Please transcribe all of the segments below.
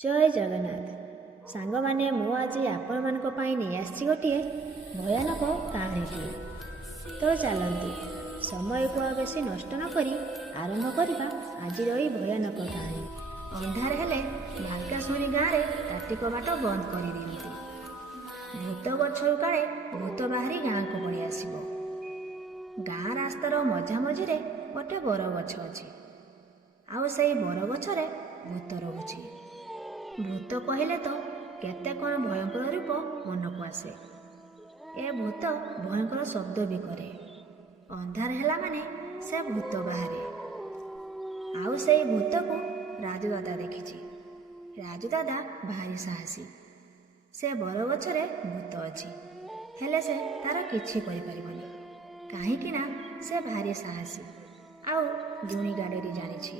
जय जगन्नाथ सांग माने मु आज आपण मानक पई नहीं आसी गोटे भयानक कहानी। तो चलती समय को बेसी नष्ट न करी आरंभ करवा आज भयानक कहानी। अंधार हेले भाग्याशुणी गाँव में ताटिक बाट बंद कर दियंती। भूत गछरु काले भूत बाहरी गाँ को पड़ी आसिबो। गाँ रास्तार मझा मझिरे गोटे बर गछ अछि। आउ सेई बर गछरे भूत रहुछि। भूत कहले तो केते कौन भयंकर रूप मन को आसे। ए भूत भयंकर शब्द भी करे। अंधार हेला माने से भूत बाहरे। आउ से भूत को राजू दादा देखिछि। राजू दादा भारी साहसी। से बर गछरे भूत अछि हेले से तार किछि करि परिबनी काहेकि ना से भारी साहसी आउ गुणी गाड़ेरी जानिछि।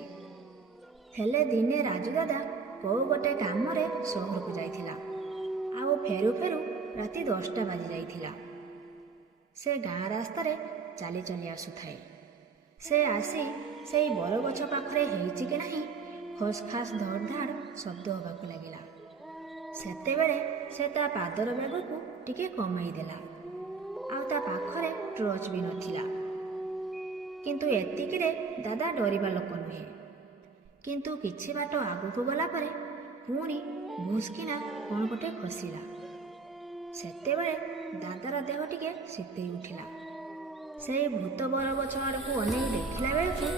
हेले दिने राजू दादा कौ गोटे काम सहर को जाइथिला। आउ फेरु फेरु राति 10टा बाजी जाइथिला। से गाँ रास्ता रे चली चली आसुथाए। से आसी से बर गछ पाखरे हेइछि कि नाही खस खास धड़ धाड़ शब्द होबाकु लागिला। सेते बेले से ता पादर बेग को टिके कमाई देला। आउ ता पाखरे टॉर्च भी नथिला। किंतु एतिकिरे दादा डरिबा लोक नुहे। किंतु किछि बाट आगको गला परे पुणी भुस्किना कौन गोटे खसिला। सेते बेले दादार देह टिके शीतई उठिला। से भूत बर गछ आड़कू अनेक देखिला बेलकू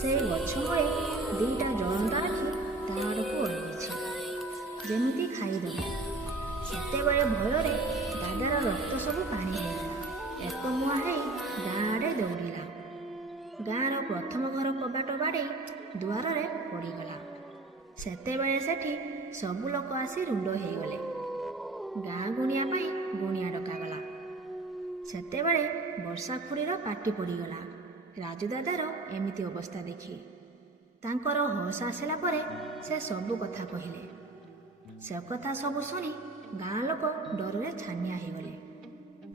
से गछ मूले दीटा जलंदा रखी ता आड़कू अनेइछि जेमिति खाइदेବ। सेते बेले भୟରେ दादार रक्त सब पानी होला। एक मुआ हेई गाँ आड़े दौड़िला। गाँर प्रथम घर कबाट बाड़े दुआर रे पड़ीगला। सेते बेले सेठी सबु लोक आसी रुंड हेगले। गाँ गुणिया पाई गुणिया डकागला। सेते बेले वर्षा खुड़ीर पाटी पड़ीगला। राजू दादार एमिति अवस्था देखी तांकर होश आसिला परे से सबु कथा कहिले। से कथा सबु सुनी गाँ लोक डर रे छानिया हेगले।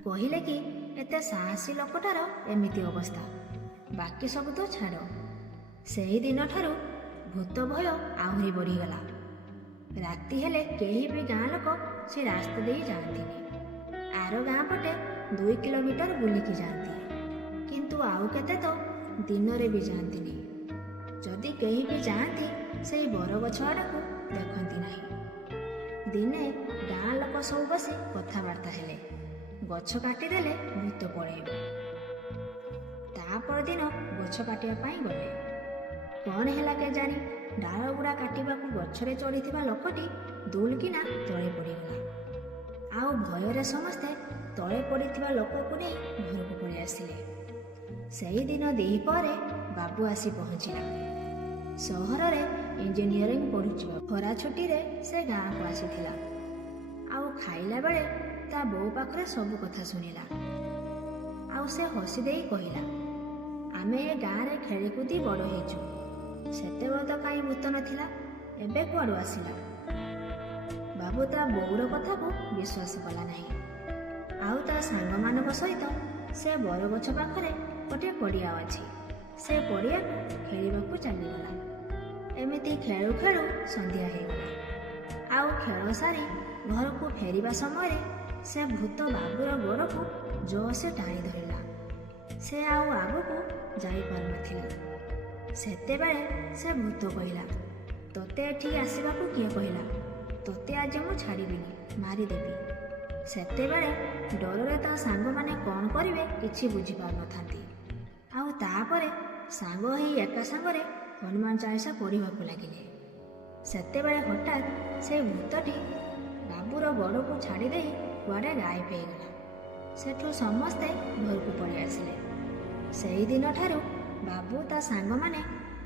कहिले कि एते साहसी लोकटार एमिति अवस्था बाकी सब तो छाड़। सेही दिन ठारू भूत भय आहुरी बढ़ीगला। राति हेले केही भी गाँ लोक से रास्ता दे जाती। आर गाँ पटे 2 किलोमीटर बुलिकी जाती। किंतु आउ केते तो दिन रे भी जाती। जदि केही भी जाती से बर गछ आड़कू देखती नहीं। दिने गाँ लोक सब बसी कथबार्ता हेले गछ काटिदेले भूत पड़ेइब। तापर दिन गछ काटिया पाई गले। कौन हेला के जानी डाल गुड़ा काटिबाकू गछरे चढ़ीथिबा लोकटी दुलकिना तळे पड़ीगला। आउ भୟରେ समस्ते तळे पड़ीथिबा लोकକୁ ନେଇ घरକୁ पळि आसिले। सेही दिन देही परे बाबू आसी पहुँचिला। सहर रे इंजीनियरिंग पढ़ुछि। खरा छुट्टी रे से गाँ को आसीथिला। आउ खाइला बेले ता बो पाखरे सब कथा सुनिला। आउ से हसी देई कहिला आमे ए गाँ रे खेलीकूदी बड़ हेचु। सेतेबेले तो कहीं भूत नथिला एबे कुआडू आसिला। बाबू ता बोउर कथा को विश्वास कला नहीं। आउ ता सांग मानक सहित से बर गछ पाखरे गोटे पड़िया अछि। से पड़िया खेलिबाकू चलीगला। एमिति खेलु खेलु संध्या हेगला। आउ खेल सारी घर को फेरिबा समय से भूत बाबूर गोड़ को जोर से टाणी धरिला। से आउ आगको जाई पार नथिला। सेते बेले से भूत कहिला तोते एठी आसीबाकू किए कहिला? तोते आज मु छाड़ीबिनी मारिदेबी। सेते बेले डर रे ता सांग माने कौन करिवे किछि बुझी पार नथांती। आउ तापरे सांग ही एका सांगरे हनुमान चालीसा पढ़िबाकू लागिले। सेते बेले हठात से भूतटी बाबूर गोड़ को छाड़ी देई कुआडे गायब हेगला। सेठू समस्ते घर को पळि आसिले। सेही दिन ठारू बाबू ता सांग माने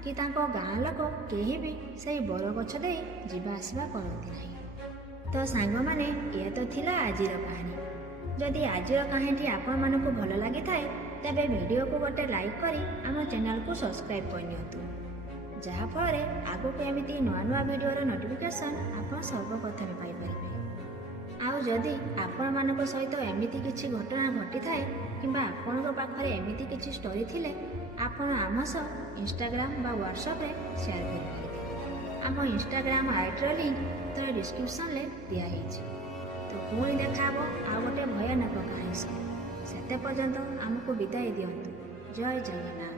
कि तांको गाँ लोक केही भी सेही बर गछ दे जीवा आसिबा करती नहीं। तो सांग माने ये तो थिला आजिर कहानी। जदि आजिर कहानी आपण मानकू भल लागि थाए तेबे वीडियो को गोटे लाइक करी आम चैनल को सब्सक्राइब करनियंतु। जहा फଳରେ आगको एमिति नुआ नुआ वीडियोर नोटिफिकेशन आपण सर्वप्रथमे पाई परिबे। आउ जदि आपण मानक सहित एमिति किछि घटना घटी थाए किंबा आपणक पाखरे एमिति किछि स्टोरी थिले आपण आम सह इंस्टाग्राम बा व्हाट्सएप रे शेयर करि परिबे। ଆମ ଇନଷ୍ଟାଗ୍ରାମ ଆଇଡିର ଲିଙ୍କ୍ ତଳେ ଡିସ୍କ୍ରିପ୍ସନରେ ଦିଆହେଇଛି। ତ ପୁଣି ଦେଖା ହେବ ଆଉ ଗୋଟେ ଭୟାନକ କାହାଣୀ ସହ। ସେତେ ପର୍ଯ୍ୟନ୍ତ ଆମକୁ ବିଦାୟ ଦିଅନ୍ତୁ। ଜୟ ଜଗନ୍ନାଥ।